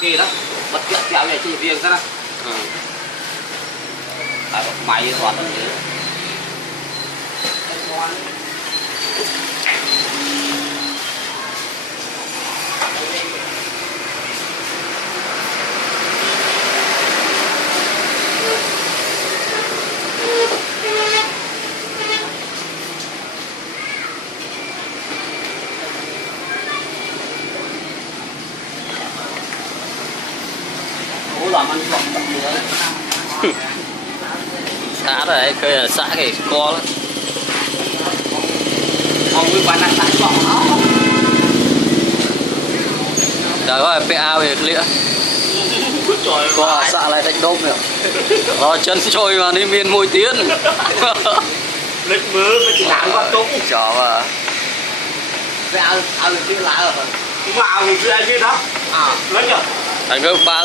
kia đó bật chuyện kẹo này chỉ riêng ra đó máy hoàn toàn thế xã rồi khơi xã cái co lắm trời ơi pe ao về lĩa co xã lại đánh đốp nữa nó chân trôi mà đi miên môi tiến lịch mưa mới chỉ làm con trúng chó mà pe ao được chưa lại rồi vào thì ai kia đó lấy nhở anh cứ ba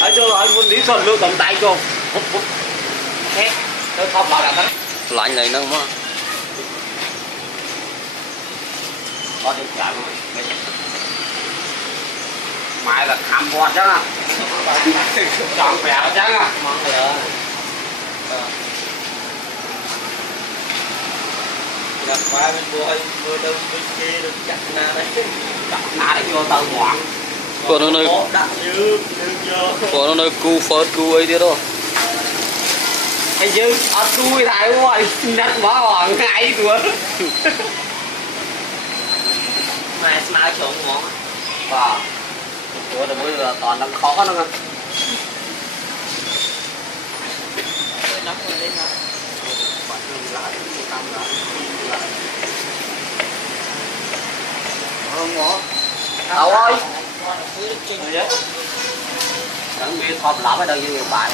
ở chỗ anh muốn đi sồn luôn cầm tay cho thế tôi không bảo là lạnh này nó mà có được trả rồi mày là tham bọt chứ chọn bẻ chứ mong được gặp qua bên bôi mưa đông bên kia được chặt na đấy chặt ná để vô tàu ngoạn của nó nơi của nó nơi cu phớt cu ấy thế đâu cái chứ ở tôi thái rồi nát quá hoàng ngay nữa mà smart trộn ngon và của bây giờ toàn đang khó nữa nó còn lên hả không có đâu ơi chẳng biết thọp lắm ở đây như bài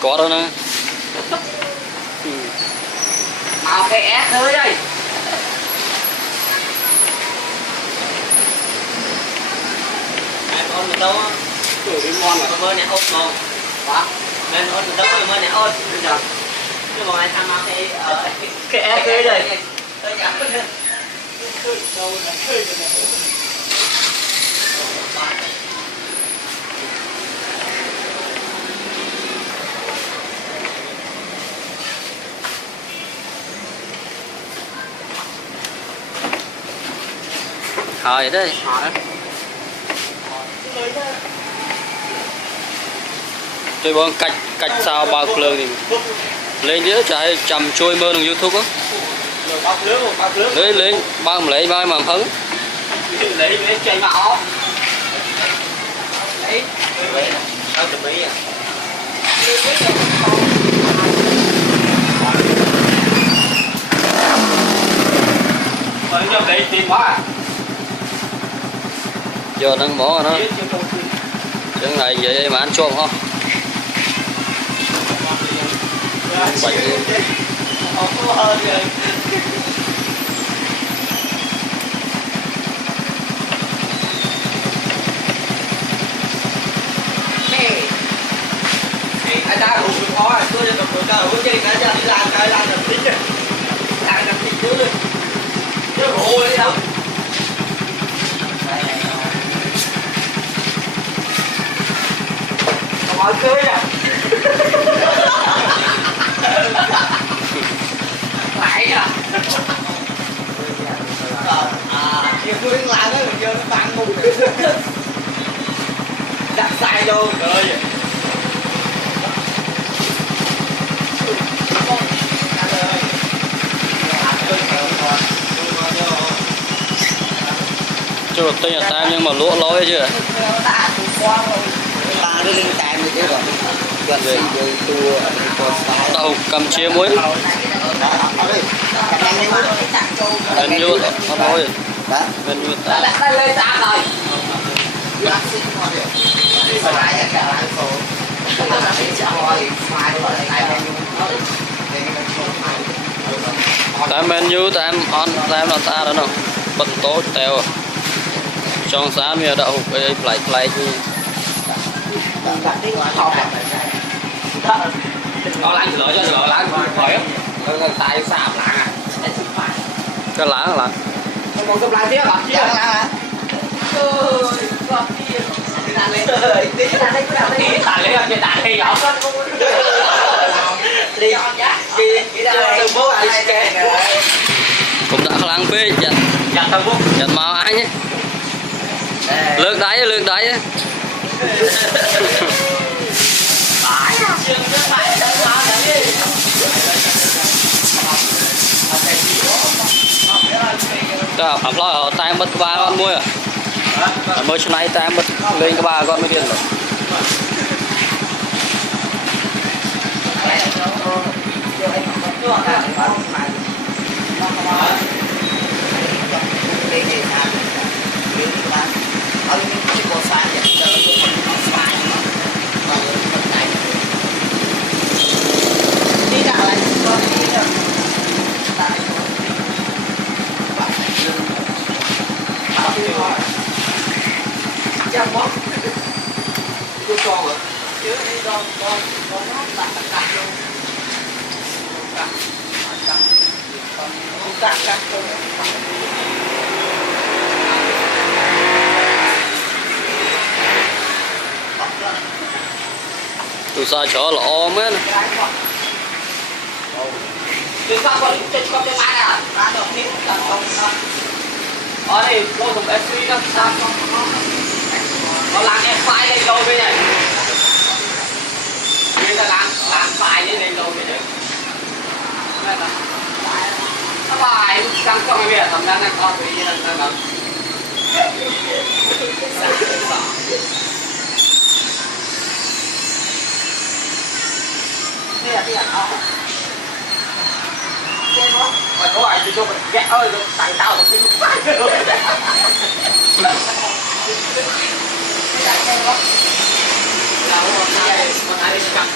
có đâu nè màu cái ép thôi đây ôn mình đâu á tuổi đi ngon mà mơ này ôn ngon quá nên ôn mình đâu có mơ này ôn bây giờ chứ còn ai tham ăn cái ép cái đây tôi cảm ơn đâu là khơi rồi này hỏi đây tôi bọn cách cách sao bao lương thì lên đĩa chạy chầm trôi mơ bằng YouTube á lấy bao lấy bao mà hứng lấy chơi mạo lấy đâu chuẩn bị à mới cho đấy tiền quá giờ đang bỏ nó cái này vậy mà ăn trộm không bạch không hơn rồi anh ta cũng khó tôi đi cầm đồ cao hữu chơi cả giờ đi làm làm tí làm tí chứ chứ bộ đi đâu hỏi cưới à lại à nhiều người làm đó rồi giờ nó tăng mùng đặt sai luôn rồi chưa được tên là ta nhưng mà lỗ lối chưa ta nó lên tàn như thế rồi gần gì rồi tua đâu cầm chia muối gần như nó nói gần như ta đây lên tạm rồi tại menu tại em on tại em là ta đó nào bật tốt tèo trong xã mình đậu cái play chứ nó lạnh lửa cho lửa lạnh khỏi tay sạp lạnh à cái lá còn cấp lạnh tiếp à dạ Tí tàn lấy cái tàn hay giỏ. Đi từ bố anh Cũng đã khlang phê chặt Dạ thằng bố. chặt màu anh ấy. Lược đáy á. Đó, học lo ở tay mất ba con mua à? Mới chỗ này tay mất lên cái ba con mới điên rồi. Tụi sao chó là ôm á. Từ sao còn chơi con chơi bán à? Bán được hết cả không sao. Ở đây cô dùng FC đó sao không? Nó làm em file lên đâu bây này? Bây giờ làm file lên đâu bây giờ? Nó bài sang con bây giờ thầm đang ăn con vì là sao đâu? Đây là cái gì đó? Mày có ai thì cho mình ghét ơi, tại sao một cái lúc phát rồi. Là một ngày đi cặp